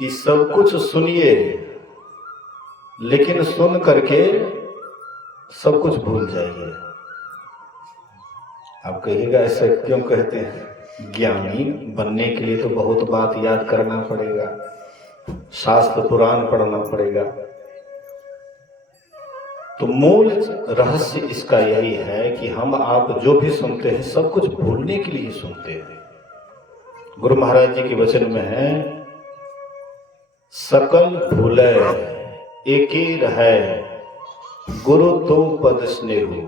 कि सब कुछ सुनिए, लेकिन सुन करके सब कुछ भूल जाइए। आप कहिएगा ऐसा क्यों कहते हैं? ज्ञानी बनने के लिए तो बहुत बात याद करना पड़ेगा, शास्त्र पुराण पढ़ना पड़ेगा। तो मूल रहस्य इसका यही है कि हम आप जो भी सुनते हैं सब कुछ भूलने के लिए सुनते हैं। गुरु महाराज जी के वचन में है, सकल भूले एके रहे, गुरु तो पद स्नेहु।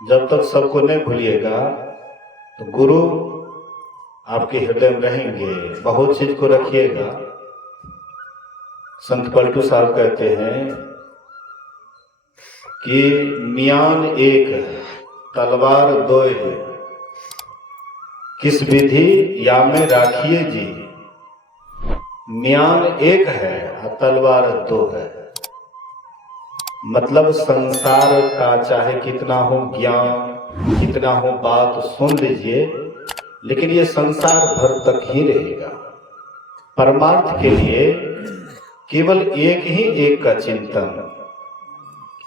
जब तक सबको नहीं भूलिएगा तो गुरु आपके हृदय में रहेंगे। बहुत चीज को रखिएगा। संत पलटू साहब कहते हैं कि मियान एक तलवार दोय, किस विधि या में राखिए जी। मियान एक है और तलवार दो है। मतलब संसार का चाहे कितना हो ज्ञान, कितना हो बात सुन लीजिए, लेकिन ये संसार भर तक ही रहेगा। परमार्थ के लिए केवल एक का चिंतन,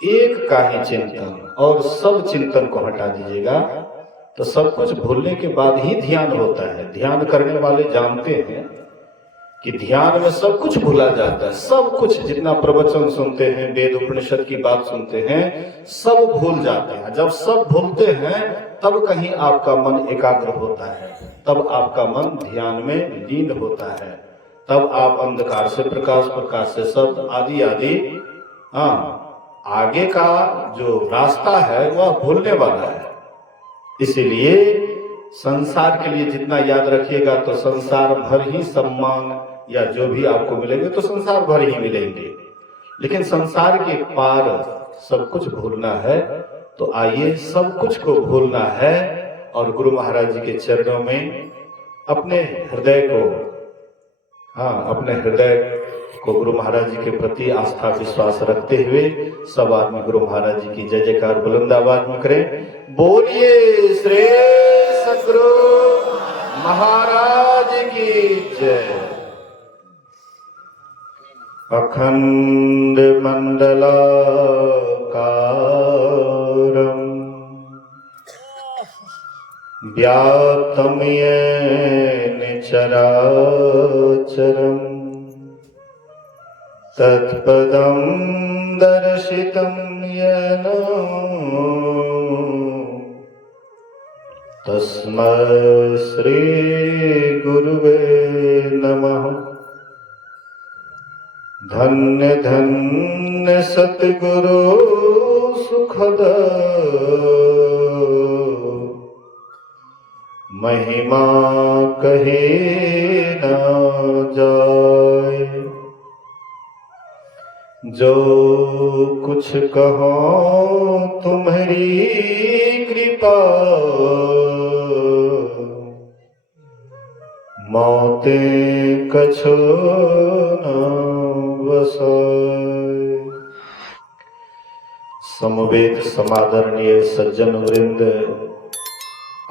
एक का ही चिंतन, और सब चिंतन को हटा दीजिएगा तो सब कुछ भूलने के बाद ही ध्यान होता है। ध्यान करने वाले जानते हैं कि ध्यान में सब कुछ भूला जाता है। सब कुछ जितना प्रवचन सुनते हैं, वेद उपनिषद की बात सुनते हैं, सब भूल जाते हैं। जब सब भूलते हैं तब कहीं आपका मन एकाग्र होता है, तब आपका मन ध्यान में लीन होता है, तब आप अंधकार से प्रकाश, प्रकाश से शब्द आदि आदि आगे का जो रास्ता है वह भूलने वाला है। इसीलिए संसार के लिए जितना याद रखिएगा तो संसार भर ही सम्मान या जो भी आपको मिलेंगे तो संसार भर ही मिलेंगे, लेकिन संसार के पार सब कुछ भूलना है। तो आइए सब कुछ को भूलना है और गुरु महाराज जी के चरणों में अपने हृदय को, अपने हृदय को गुरु महाराज जी के प्रति आस्था विश्वास रखते हुए सब आदमी गुरु महाराज जी की जय जयकार बुलंद आवाज में करें। बोलिए श्री सद्गुरु महाराज की जय। अखंड मंडलाकारं व्याप्तं येन चराचरम् तत्पदं दर्शितं येन तस्मै श्री गुरुवे नमः। धन्य धन्य सतगुरु सुखद महिमा कहे न जाए। जो कुछ कहो तुम्हारी कृपा, मौते कछो न वसाए। समवेत समादरणीय सज्जन वृंद,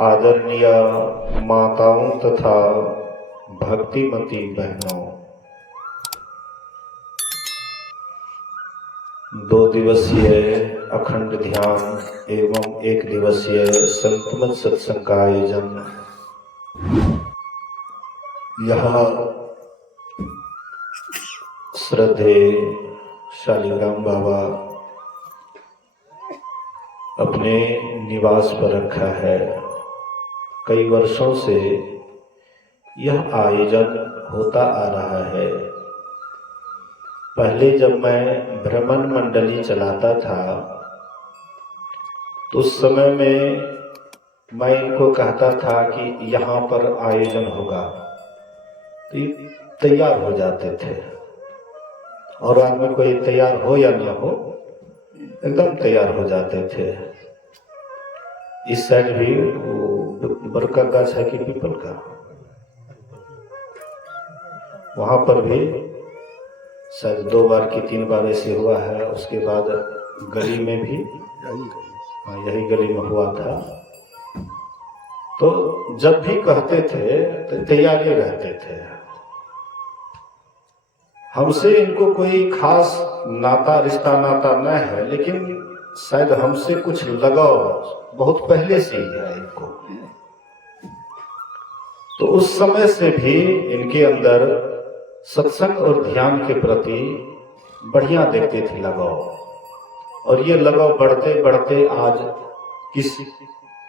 आदरणीय माताओं तथा भक्तिमती बहनों, 2 दिवसीय अखंड ध्यान एवं 1 दिवसीय संतमत सत्संग का आयोजन यहाँ श्रद्धेय शालिग्राम बाबा अपने निवास पर रखा है। कई वर्षों से यह आयोजन होता आ रहा है। पहले जब मैं भ्रमण मंडली चलाता था तो उस समय में मैं इनको कहता था कि यहाँ पर आयोजन होगा, तो ये तैयार हो जाते थे। और आदमी कोई तैयार हो या ना हो, एकदम तैयार हो जाते थे। इस साइड भी वो बरका गाछ है कि पीपल का, वहां पर भी शायद 2 बार की 3 बार ऐसे हुआ है। उसके बाद गली में भी, यही गली में हुआ था। तो जब भी कहते थे तो तैयारी रहते थे। हमसे इनको कोई खास नाता रिश्ता नाता न है, लेकिन शायद हमसे कुछ लगाव बहुत पहले से ही है इनको। तो उस समय से भी इनके अंदर सत्संग और ध्यान के प्रति बढ़िया देखते थे लगाव, और ये लगाव बढ़ते बढ़ते आज किस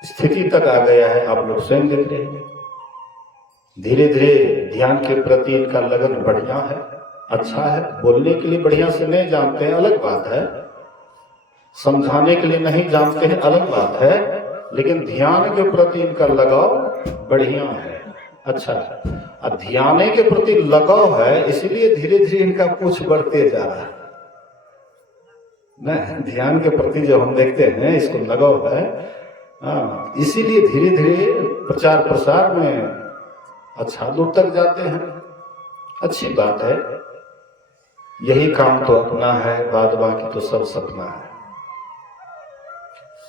स्थिति तक आ गया है आप लोग स्वयं देख रहे हैं। धीरे धीरे ध्यान के प्रति इनका लगन बढ़िया है, अच्छा है। बोलने के लिए बढ़िया से नहीं जानते हैं, अलग बात है। समझाने के लिए नहीं जानते हैं, अलग बात है। लेकिन ध्यान के प्रति इनका लगाव बढ़िया है, अच्छा है। और ध्यान के प्रति लगाव है, इसीलिए धीरे धीरे इनका पूछ बढ़ते जा रहा है। न ध्यान के प्रति जो हम देखते हैं इसको लगाव है, इसीलिए धीरे धीरे प्रचार प्रसार में अच्छा दूर तक जाते हैं। अच्छी बात है, यही काम तो अपना है, बाद बाकी तो सब सपना है।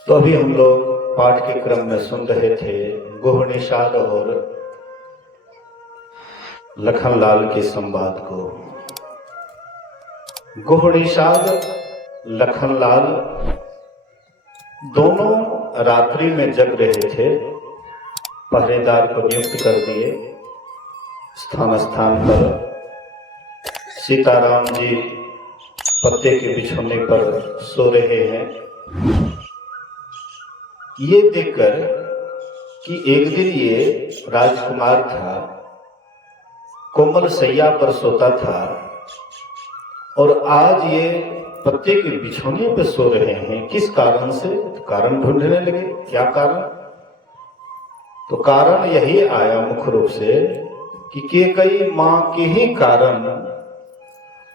तो अभी हम लोग पाठ के क्रम में सुन रहे थे गुह निषाद और लखनलाल के संवाद को। गुह निषाद लखनलाल दोनों रात्रि में जग रहे थे। पहरेदार को नियुक्त कर दिए, स्थान स्थान पर सीताराम जी पत्ते के बिछोने पर सो रहे हैं। ये देखकर कि एक दिन ये राजकुमार था, कोमल सैया पर सोता था, और आज ये पत्ते के बिछोने पर सो रहे हैं। किस कारण से? तो कारण ढूंढने लगे, क्या कारण? तो कारण यही आया मुख्य रूप से कि केकई मां के ही कारण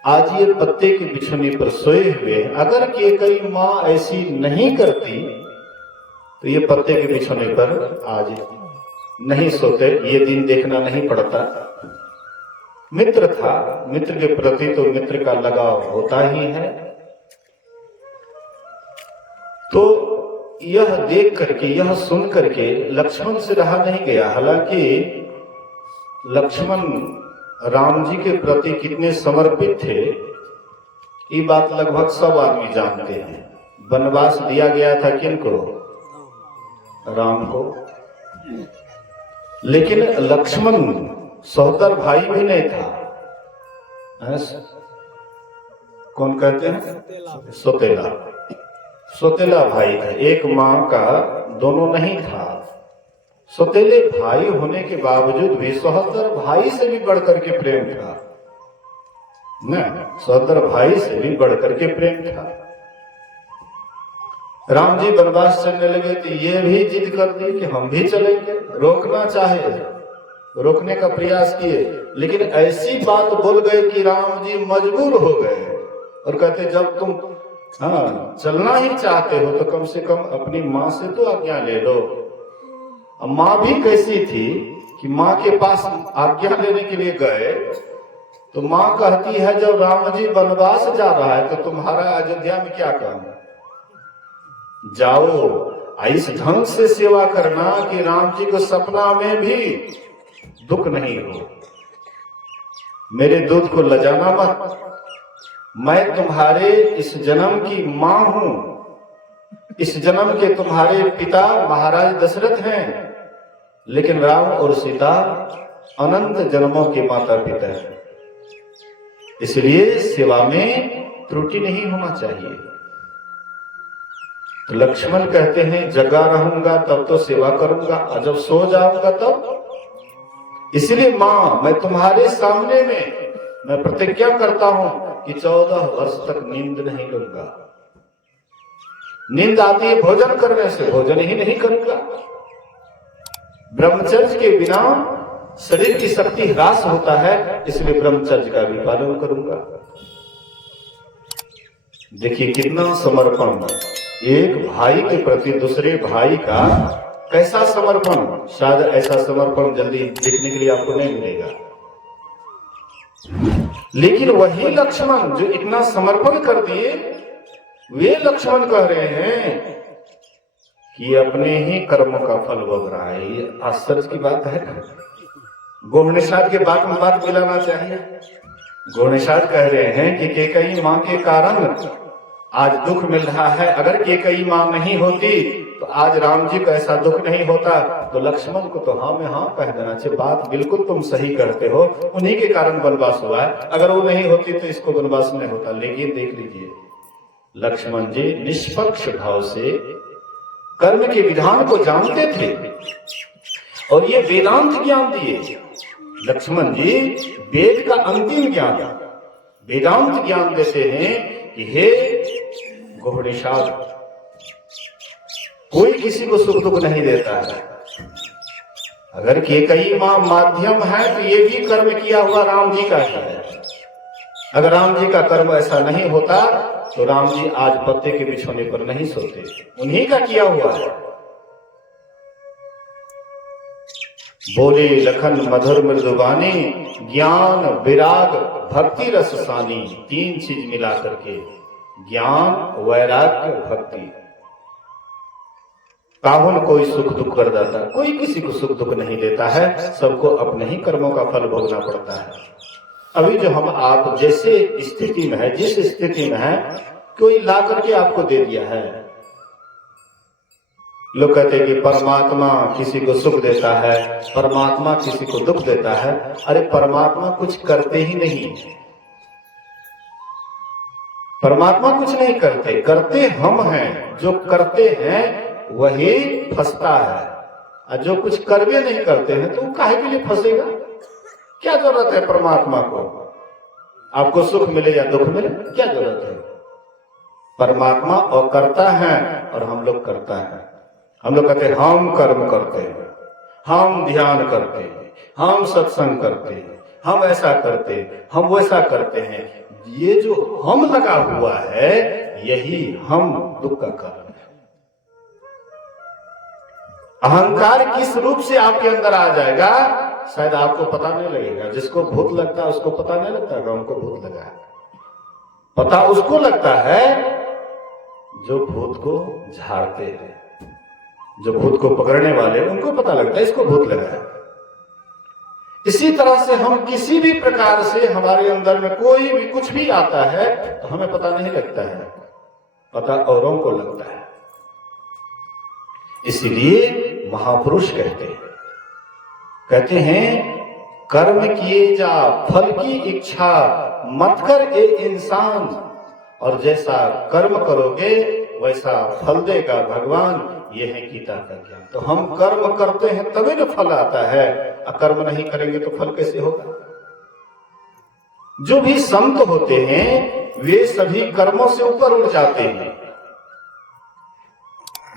आज ये पत्ते के बिछोने पर सोए हुए। अगर केकई मां ऐसी नहीं करती तो ये पत्ते के बिछोने पर आज नहीं सोते, ये दिन देखना नहीं पड़ता। मित्र था, मित्र के प्रति तो मित्र का लगाव होता ही है। तो यह देख करके, यह सुन करके लक्ष्मण से रहा नहीं गया। हालांकि लक्ष्मण राम जी के प्रति कितने समर्पित थे, ये बात लगभग सब आदमी जानते हैं। वनवास दिया गया था किनको? राम को। लेकिन लक्ष्मण सहोदर भाई भी नहीं था। कौन कहते हैं? सौतेला। सौतेला भाई था, एक मां का दोनों नहीं था। सौतेले भाई होने के बावजूद भी सहोदर भाई से भी बढ़कर के प्रेम था न, सहोदर भाई से भी बढ़कर के प्रेम था। राम जी वनवास चलने लगे तो ये भी जिद कर दी कि हम भी चलेंगे। रोकना चाहे, रोकने का प्रयास किए, लेकिन ऐसी बात बोल गए कि राम जी मजबूर हो गए और कहते जब तुम चलना ही चाहते हो तो कम से कम अपनी माँ से तो आज्ञा ले लो। माँ भी कैसी थी कि माँ के पास आज्ञा लेने के लिए गए तो माँ कहती है जब राम जी वनवास जा रहा है तो तुम्हारा अयोध्या में क्या काम? जाओ इस ढंग से सेवा करना कि राम जी को सपना में भी दुख नहीं हो। मेरे दूध को लजाना मत। मैं तुम्हारे इस जन्म की मां हूं। इस जन्म के तुम्हारे पिता महाराज दशरथ हैं, लेकिन राम और सीता अनंत जन्मों के माता पिता हैं। इसलिए सेवा में त्रुटि नहीं होना चाहिए। तो लक्ष्मण कहते हैं जगा रहूंगा तब तो सेवा करूंगा, और जब सो जाऊंगा तब। इसलिए मां, मैं तुम्हारे सामने में मैं प्रतिज्ञा करता हूं कि 14 वर्ष तक नींद नहीं लूंगा। नींद आती है भोजन करने से, भोजन ही नहीं करूंगा। ब्रह्मचर्य के बिना शरीर की शक्ति ह्रास होता है, इसलिए ब्रह्मचर्य का भी पालन करूंगा। देखिए कितना समर्पण, एक भाई के प्रति दूसरे भाई का कैसा समर्पण। शायद ऐसा समर्पण जल्दी देखने के लिए आपको नहीं मिलेगा। लेकिन वही लक्ष्मण जो इतना समर्पण कर दिए, वे लक्ष्मण कह रहे हैं कि अपने ही कर्मों का फल भोग रहा है। ये आश्चर्य की बात है। गोहनिषाद के बात में बात मिलाना चाहिए। गोहनिषाद कह रहे हैं कि केकई मां के कारण आज दुख मिल रहा है। अगर केकई मां नहीं होती तो आज राम जी को ऐसा दुख नहीं होता। तो लक्ष्मण को तो हाँ में हाँ कह देना चाहिए, बात बिल्कुल तुम सही करते हो, उन्हीं के कारण वनवास हुआ है, अगर वो नहीं होती तो इसको वनवास नहीं होता। लेकिन देख लीजिए लक्ष्मण जी निष्पक्ष भाव से कर्म के विधान को जानते थे और ये वेदांत ज्ञान दिए। लक्ष्मण जी वेद का अंतिम ज्ञान वेदांत ज्ञान देते हैं कि हे गोहनिषाद, कोई किसी को सुख दुख नहीं देता है। अगर केकई मां माध्यम है तो ये भी कर्म किया हुआ राम जी का ही है। अगर राम जी का कर्म ऐसा नहीं होता तो राम जी आज पत्ते के बिछोने पर नहीं सोते, उन्हीं का किया हुआ है। बोले लखन मधुर मृदुबानी, ज्ञान विराग भक्ति रस सानी। तीन चीज मिला करके ज्ञान वैराग्य भक्ति। काहुन कोई सुख दुख कर देता, कोई किसी को सुख दुख नहीं देता है, सबको अपने ही कर्मों का फल भोगना पड़ता है। अभी जो हम आप जैसे स्थिति में है, जिस स्थिति में है, कोई ला करके आपको दे दिया है। लोग कहते हैं कि परमात्मा किसी को सुख देता है, परमात्मा किसी को दुख देता है। अरे परमात्मा कुछ करते ही नहीं, परमात्मा कुछ नहीं करते, करते हम हैं। जो करते हैं वही फंसता है, और जो कुछ करवे नहीं करते हैं तो वो काहे के लिए फंसेगा? क्या जरूरत है परमात्मा को? आपको सुख मिले या दुख मिले, क्या जरूरत है? परमात्मा और करता है और हम लोग करता है। हम लोग कहते हैं हम कर्म करते हैं, हम ध्यान करते हैं, हम सत्संग करते हैं, हम ऐसा करते हैं, हम वैसा करते हैं। ये जो हम लगा हुआ है यही हम दुख का कारण है। अहंकार किस रूप से आपके अंदर आ जाएगा शायद आपको पता नहीं लगेगा। जिसको भूत लगता है उसको पता नहीं लगता कि हमको भूत लगा है। पता उसको लगता है जो भूत को झाड़ते हैं, जो भूत को पकड़ने वाले उनको पता लगता है इसको भूत लगा है। इसी तरह से हम किसी भी प्रकार से हमारे अंदर में कोई भी कुछ भी आता है तो हमें पता नहीं लगता है, पता औरों को लगता है। इसलिए महापुरुष कहते हैं कर्म किए जा फल की इच्छा मत कर ए इंसान, और जैसा कर्म करोगे वैसा फल देगा भगवान। ये है गीता का ज्ञान। तो हम कर्म करते हैं तभी ना फल आता है, कर्म नहीं करेंगे तो फल कैसे होगा? जो भी संत होते हैं वे सभी कर्मों से ऊपर उठ जाते हैं।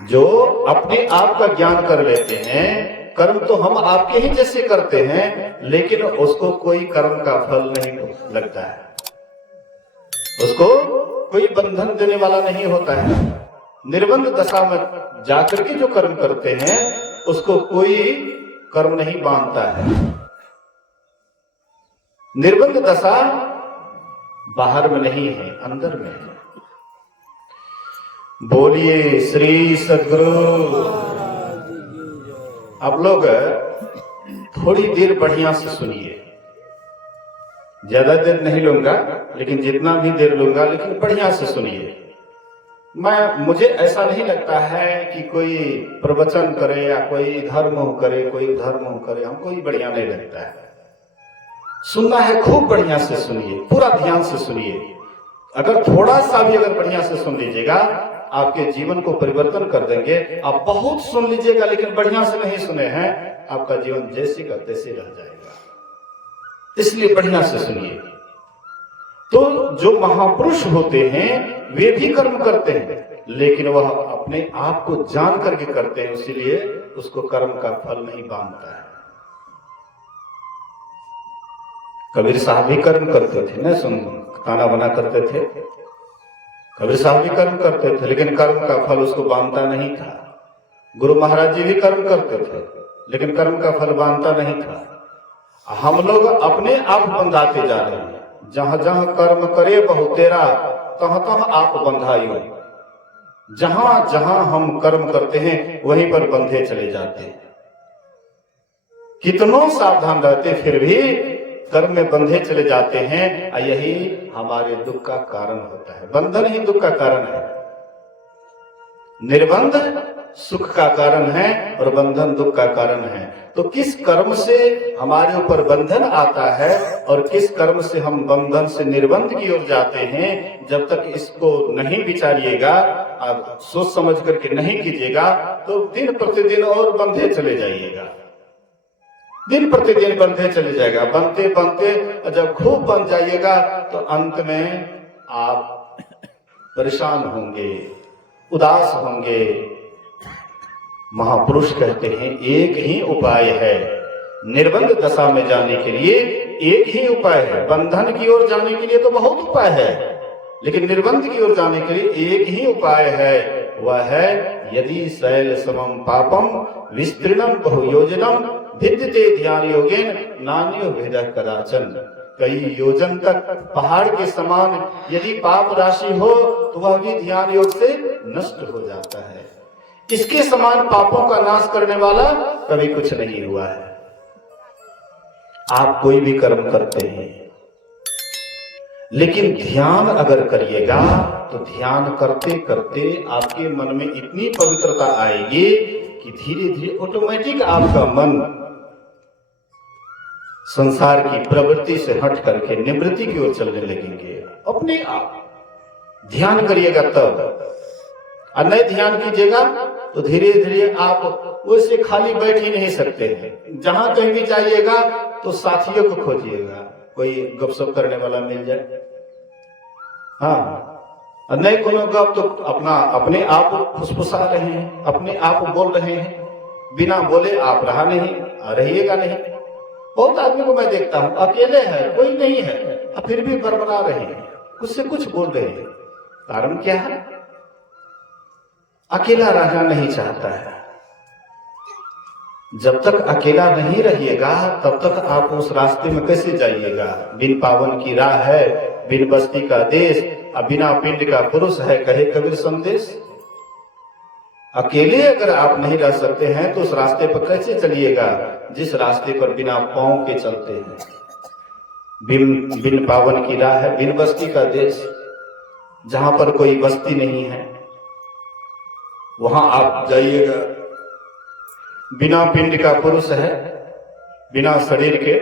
जो अपने आप का ज्ञान कर लेते हैं, कर्म तो हम आपके ही जैसे करते हैं, लेकिन उसको कोई कर्म का फल नहीं लगता है, उसको कोई बंधन देने वाला नहीं होता है। निर्बंध दशा में जाकर के जो कर्म करते हैं उसको कोई कर्म नहीं बांधता है। निर्बंध दशा बाहर में नहीं है, अंदर में है। बोलिए श्री सद्गुरु। आप लोग थोड़ी देर बढ़िया से सुनिए, ज्यादा देर नहीं लूंगा, लेकिन जितना भी देर लूंगा लेकिन बढ़िया से सुनिए। मुझे ऐसा नहीं लगता है कि कोई प्रवचन करे या कोई धर्म करे, कोई धर्म करे, हमको ही बढ़िया नहीं लगता है। सुनना है खूब बढ़िया से सुनिए, पूरा ध्यान से सुनिए। अगर थोड़ा सा भी अगर बढ़िया से सुन लीजिएगा आपके जीवन को परिवर्तन कर देंगे। आप बहुत सुन लीजिएगा लेकिन बढ़िया से नहीं सुने हैं, आपका जीवन जैसे का तैसे रह जाएगा। इसलिए बढ़िया से सुनिए। तो जो महापुरुष होते हैं वे भी कर्म करते हैं, लेकिन वह अपने आप को जान करके करते हैं, इसीलिए उसको कर्म का फल नहीं बांधता है। कबीर साहब भी कर्म करते थे ना, सुन ताना बना करते थे। कबीर साहब भी कर्म करते थे लेकिन कर्म का फल उसको बांधता नहीं था। गुरु महाराज जी भी कर्म करते थे लेकिन कर्म का फल बांधता नहीं था। हम लोग अपने आप बंधाते जा रहे हैं। जहां जहां कर्म करे बहु तेरा, तहां तहां आप बंधाइयो। जहां जहां हम कर्म करते हैं वहीं पर बंधे चले जाते हैं। कितनों सावधान रहते फिर भी कर्म में बंधे चले जाते हैं, और यही हमारे दुख का कारण होता है। बंधन ही दुख का कारण है। निर्बंध सुख का कारण है और बंधन दुख का कारण है। तो किस कर्म से हमारे ऊपर बंधन आता है और किस कर्म से हम बंधन से निर्बंध की ओर जाते हैं, जब तक इसको नहीं विचारिएगा, आप सोच समझ करके नहीं कीजिएगा, तो दिन प्रतिदिन और बंधे चले जाइएगा, दिन प्रतिदिन बंधे चले जाएगा। बनते बनते जब खूब बन जाइएगा तो अंत में आप परेशान होंगे, उदास होंगे। महापुरुष कहते हैं एक ही उपाय है निर्बंध दशा में जाने के लिए, एक ही उपाय है। बंधन की ओर जाने के लिए तो बहुत उपाय है, लेकिन निर्बंध की ओर जाने के लिए एक ही उपाय है। वह है यदि शैल समम पापम विस्तृणम बहुयोजनम भिद्यते ध्यान योगेन नान्यो भेदः कदाचन। कई योजन तक पहाड़ के समान यदि पाप राशि हो तो वह भी ध्यान योग से नष्ट हो जाता है। इसके समान पापों का नाश करने वाला कभी कुछ नहीं हुआ है। आप कोई भी कर्म करते हैं, लेकिन ध्यान अगर करिएगा तो ध्यान करते करते आपके मन में इतनी पवित्रता आएगी कि धीरे धीरे ऑटोमेटिक आपका मन संसार की प्रवृत्ति से हट करके निवृत्ति की ओर चलने लगेंगे अपने आप। ध्यान करिएगा तब, और नहीं ध्यान कीजिएगा तो धीरे धीरे आप वैसे खाली बैठ ही नहीं सकते हैं। जहां कहीं भी जाइएगा तो साथियों को खोजिएगा, कोई गपशप करने वाला मिल जाए। हाँ, और नहीं कोनो गप तो अपने आप फुसफुसा रहे हैं, अपने आप बोल रहे हैं, बिना बोले आप रहा नहीं, रहिएगा नहीं। बहुत आदमी को मैं देखता हूं अकेले है, कोई नहीं है, और फिर भी बड़बड़ा रहे हैं, कुछ से कुछ बोल रहे हैं। कारण क्या है? अकेला रहना नहीं चाहता है। जब तक अकेला नहीं रहिएगा तब तक आप उस रास्ते में कैसे जाइएगा? बिन पावन की राह है, बिन बस्ती का देश, और बिना पिंड का पुरुष है, कहे कबीर संदेश। अकेले अगर आप नहीं रह सकते हैं तो उस रास्ते पर कैसे चलिएगा जिस रास्ते पर बिना पांव के चलते हैं? बिन पावन की राह है, बिन बस्ती का देश, जहां पर कोई बस्ती नहीं है वहां आप जाइएगा। बिना पिंड का पुरुष है, बिना शरीर के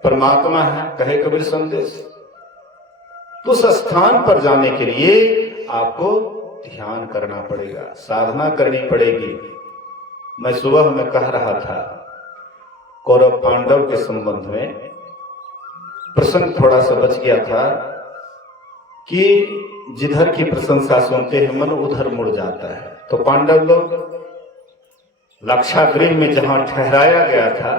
परमात्मा है, कहे कबीर संदेश। तो उस स्थान पर जाने के लिए आपको ध्यान करना पड़ेगा, साधना करनी पड़ेगी। मैं सुबह में कह रहा था कौरव पांडव के संबंध में, प्रसंग थोड़ा सा बच गया था कि जिधर की प्रशंसा सुनते हैं मन उधर मुड़ जाता है। तो पांडव लोग लाक्षागृह में जहां ठहराया गया था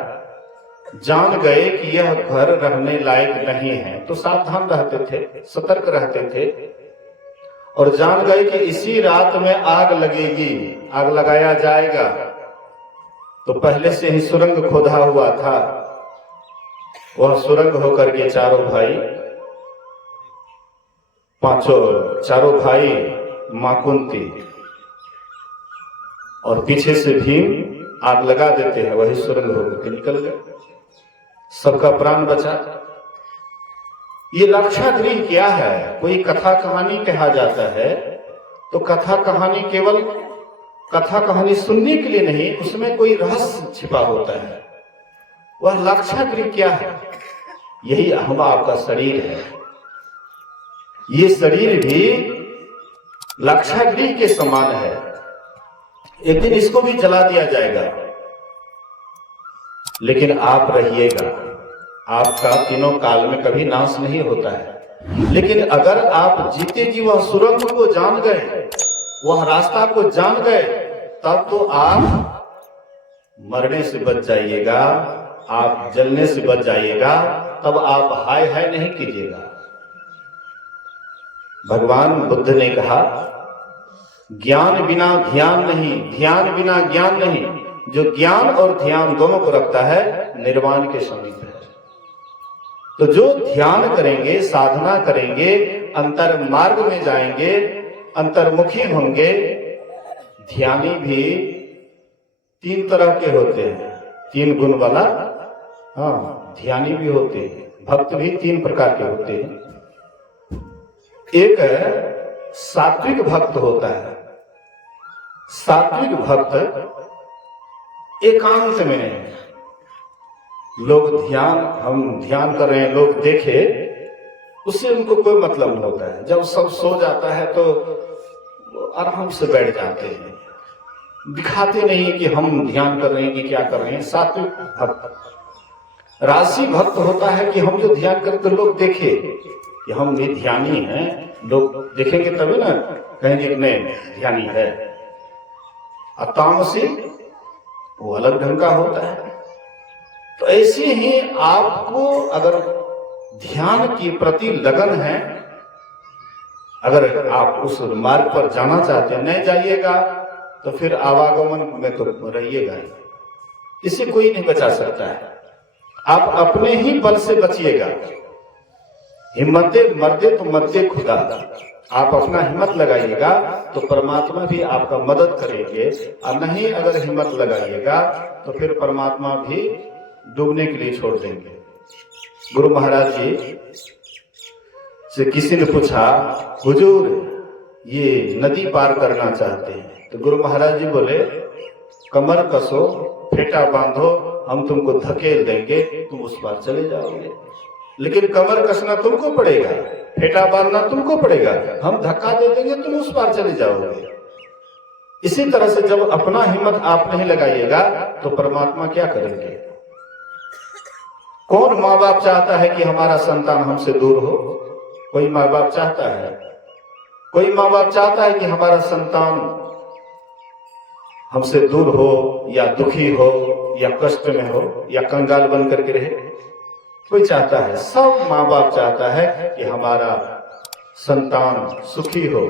जान गए कि यह घर रहने लायक नहीं है, तो सावधान रहते थे, सतर्क रहते थे, और जान गए कि इसी रात में आग लगेगी, आग लगाया जाएगा। तो पहले से ही सुरंग खोदा हुआ था, वह सुरंग होकर के चारों भाई मां कुंती और पीछे से भीम आग लगा देते हैं, वही सुरंग होकर के निकल गए, सबका प्राण बचा। ये लाक्षागृह क्या है? कोई कथा कहानी कहा जाता है तो कथा कहानी केवल कथा कहानी सुनने के लिए नहीं, उसमें कोई रहस्य छिपा होता है। वह लाक्षागृह क्या है? यही हम आपका शरीर है। ये शरीर भी लाक्षागृह के समान है, एक दिन इसको भी जला दिया जाएगा, लेकिन आप रहिएगा। आपका तीनों काल में कभी नाश नहीं होता है। लेकिन अगर आप जीते जी वह सुरंग को जान गए, वह रास्ता को जान गए, तब तो आप मरने से बच जाइएगा, आप जलने से बच जाइएगा। तब आप हाय हाय नहीं कीजिएगा। भगवान बुद्ध ने कहा ज्ञान बिना ध्यान नहीं, ध्यान बिना ज्ञान नहीं। जो ज्ञान और ध्यान दोनों को रखता है निर्वाण के समीप है। तो जो ध्यान करेंगे, साधना करेंगे, अंतर मार्ग में जाएंगे, अंतर्मुखी होंगे। ध्यानी भी तीन तरह के होते हैं, तीन गुण वाला हाँ, ध्यानी भी होते हैं। भक्त भी 3 प्रकार के होते हैं। एक सात्विक भक्त होता है। सात्विक भक्त एकांत में, लोग हम ध्यान कर रहे हैं, लोग देखे, उससे उनको कोई मतलब नहीं होता है। जब सब सो जाता है तो आराम से बैठ जाते हैं, दिखाते नहीं है कि हम ध्यान कर रहे हैं कि क्या कर रहे हैं। सात्विक भक्त। राशि भक्त होता है कि हम जो ध्यान करते लोग देखे कि हम भी ध्यानी हैं, लोग देखेंगे तभी ना कहेंगे कि नहीं ध्यानी है। तामसी वो अलग ढंग का होता है। तो ऐसे ही आपको अगर ध्यान के प्रति लगन है, अगर आप उस मार्ग पर जाना चाहते हैं, नहीं जाइएगा तो फिर आवागमन में तो रहिएगा, इसे कोई नहीं बचा सकता है। आप अपने ही बल से बचिएगा। हिम्मते मर्दे तो मर्दे खुदा। आप अपना हिम्मत लगाइएगा तो परमात्मा भी आपका मदद करेंगे, और नहीं अगर हिम्मत लगाइएगा तो फिर परमात्मा भी डूबने के लिए छोड़ देंगे। गुरु महाराज जी से किसी ने पूछा, हुजूर ये नदी पार करना चाहते हैं, तो गुरु महाराज जी बोले, कमर कसो, फेटा बांधो, हम तुमको धकेल देंगे, तुम उस पार चले जाओगे। लेकिन कमर कसना तुमको पड़ेगा, फेटा बांधना तुमको पड़ेगा, हम धक्का दे देंगे, तुम उस पार चले जाओगे। इसी तरह से जब अपना हिम्मत आप नहीं लगाइएगा तो परमात्मा क्या करेंगे? कौन माँ बाप चाहता है कि हमारा संतान हमसे दूर हो? कोई माँ बाप चाहता है? कोई माँ बाप चाहता है कि हमारा संतान हमसे दूर हो, या दुखी हो, या कष्ट में हो, या कंगाल बन करके रहे? कोई चाहता है? सब माँ बाप चाहता है कि हमारा संतान सुखी हो,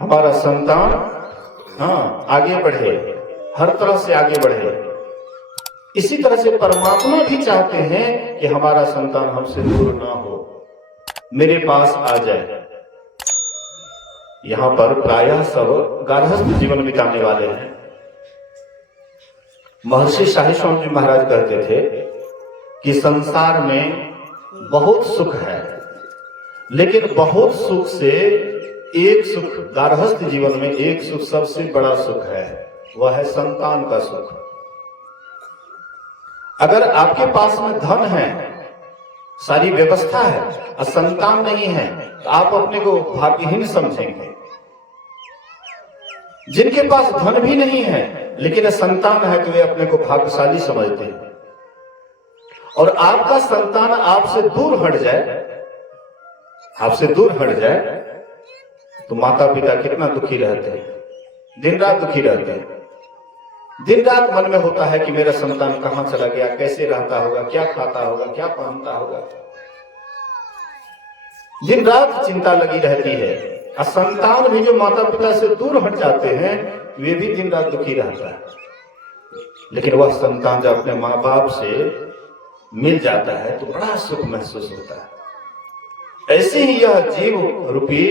हमारा संतान आगे बढ़े, हर तरह से आगे बढ़े। इसी तरह से परमात्मा भी चाहते हैं कि हमारा संतान हमसे दूर ना हो, मेरे पास आ जाए। यहां पर प्रायः सब गार्हस्थ जीवन बिताने वाले हैं। महर्षि शाही स्वामी जी महाराज कहते थे कि संसार में बहुत सुख है, लेकिन बहुत सुख से एक सुख, गार्हस्थ जीवन में एक सुख सबसे बड़ा सुख है, वह है संतान का सुख। अगर आपके पास में धन है, सारी व्यवस्था है, और संतान नहीं है, तो आप अपने को भाग्यहीन समझेंगे। जिनके पास धन भी नहीं है लेकिन संतान है तो वे अपने को भाग्यशाली समझते हैं। और आपका संतान आपसे दूर हट जाए, आपसे दूर हट जाए, तो माता पिता कितना दुखी रहते हैं, दिन रात दुखी रहते हैं। दिन रात मन में होता है कि मेरा संतान कहां चला गया, कैसे रहता होगा, क्या खाता होगा, क्या पहनता होगा। दिन रात चिंता लगी रहती है। और संतान भी जो माता पिता से दूर हट जाते हैं वे भी दिन रात दुखी रहता है। लेकिन वह संतान जब अपने माँ बाप से मिल जाता है तो बड़ा सुख महसूस होता है। ऐसे ही यह जीव रूपी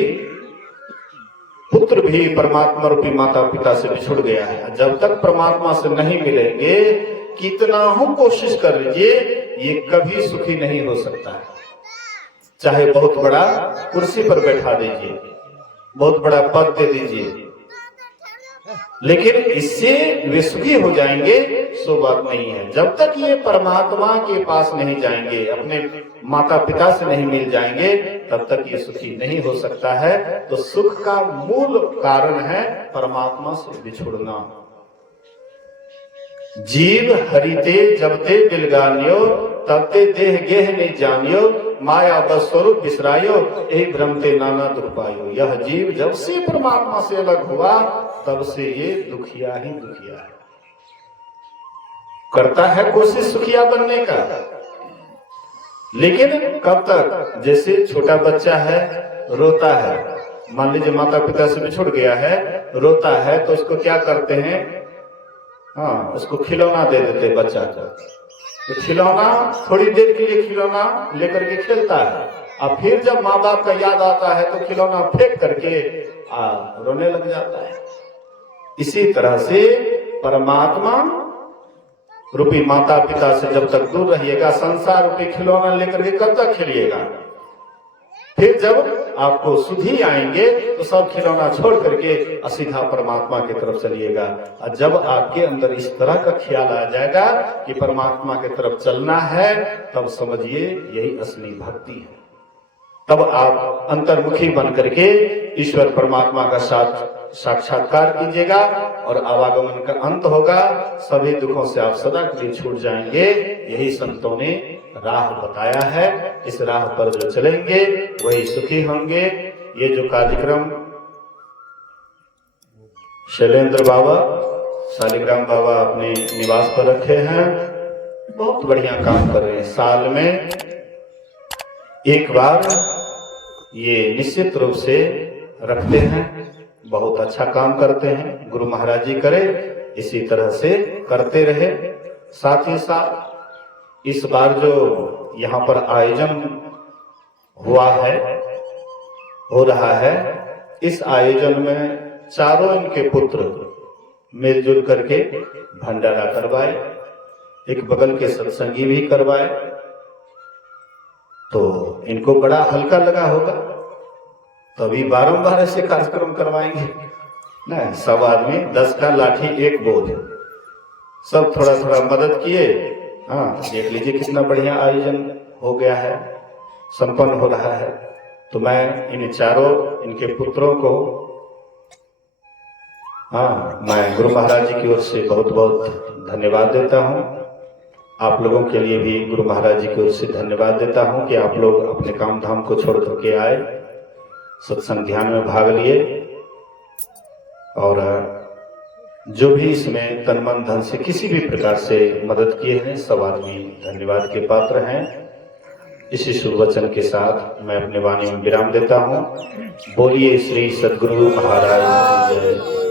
पुत्र भी परमात्मा रूपी माता पिता से बिछुड़ गया है। जब तक परमात्मा से नहीं मिलेंगे, कितना हो कोशिश कर लीजिए, ये कभी सुखी नहीं हो सकता है। चाहे बहुत बड़ा कुर्सी पर बैठा दीजिए, बहुत बड़ा पद दे दीजिए, लेकिन इससे वे सुखी हो जाएंगे सो बात नहीं है। जब तक ये परमात्मा के पास नहीं जाएंगे, अपने माता पिता से नहीं मिल जाएंगे, तब तक ये सुखी नहीं हो सकता है। तो सुख का मूल कारण है परमात्मा से बिछुड़ना। जीव हरिते जबते बिलगानियो, तबते देह गेह ने जानियो, माया बस स्वरूप बिसरायो, यही भ्रमते नाना दुख पायो। यह जीव जब से परमात्मा से अलग हुआ तब से ये दुखिया ही दुखिया है। करता है कोशिश सुखिया बनने का, लेकिन कब तक? जैसे छोटा बच्चा है, रोता है, मान लीजिए माता पिता से बिछुड़ गया है, रोता है, तो उसको क्या करते हैं? उसको खिलौना दे देते बच्चा को। तो खिलौना थोड़ी देर के लिए खिलौना लेकर के खेलता है, और फिर जब माँ बाप का याद आता है तो खिलौना फेंक करके रोने लग जाता है। इसी तरह से परमात्मा रूपी माता पिता से जब तक दूर रहिएगा, संसार रूपी खिलौना लेकर के कब तक खेलिएगा। फिर जब आपको सुधी आएंगे तो सब खिलौना छोड़ करके सीधा परमात्मा की तरफ चलिएगा। और जब आपके अंदर इस तरह का ख्याल आ जाएगा कि परमात्मा की तरफ चलना है, तब समझिए यही असली भक्ति है। तब आप अंतर्मुखी बन करके ईश्वर परमात्मा का साक्षात्कार कीजिएगा और आवागमन का अंत होगा। सभी दुखों से आप सदा के लिए छूट जाएंगे। यही संतों ने राह बताया है। इस राह पर जो चलेंगे वही सुखी होंगे। ये जो कार्यक्रम शैलेंद्र बाबा, शालिग्राम बाबा अपने निवास पर रखे हैं, बहुत बढ़िया काम कर रहे हैं। साल में एक बार ये निश्चित रूप से रखते हैं, बहुत अच्छा काम करते हैं। गुरु महाराज जी करे इसी तरह से करते रहे। साथ ही साथ इस बार जो यहाँ पर आयोजन हुआ है, हो रहा है, इस आयोजन में चारों इनके पुत्र मिलजुल करके भंडारा करवाए, एक बगल के सत्संगी भी करवाए, तो इनको बड़ा हल्का लगा होगा। तभी बारंबार ऐसे कार्यक्रम करवाएंगे ना। सब आदमी 10 का लाठी 1 बोझ, सब थोड़ा थोड़ा मदद किए। हाँ, देख लीजिए कितना बढ़िया आयोजन हो गया है, संपन्न हो रहा है। तो मैं इन चारों इनके पुत्रों को, मैं गुरु महाराज जी की ओर से बहुत बहुत धन्यवाद देता हूँ। आप लोगों के लिए भी गुरु महाराज जी की ओर से धन्यवाद देता हूँ कि आप लोग अपने काम धाम को छोड़ करके आए, सत्संग ध्यान में भाग लिए, और जो भी इसमें तन मन धन से किसी भी प्रकार से मदद किए हैं, सब आदमी धन्यवाद के पात्र हैं। इसी शुभ वचन के साथ मैं अपने वाणी में विराम देता हूँ। बोलिए श्री सद्गुरु महाराज जय।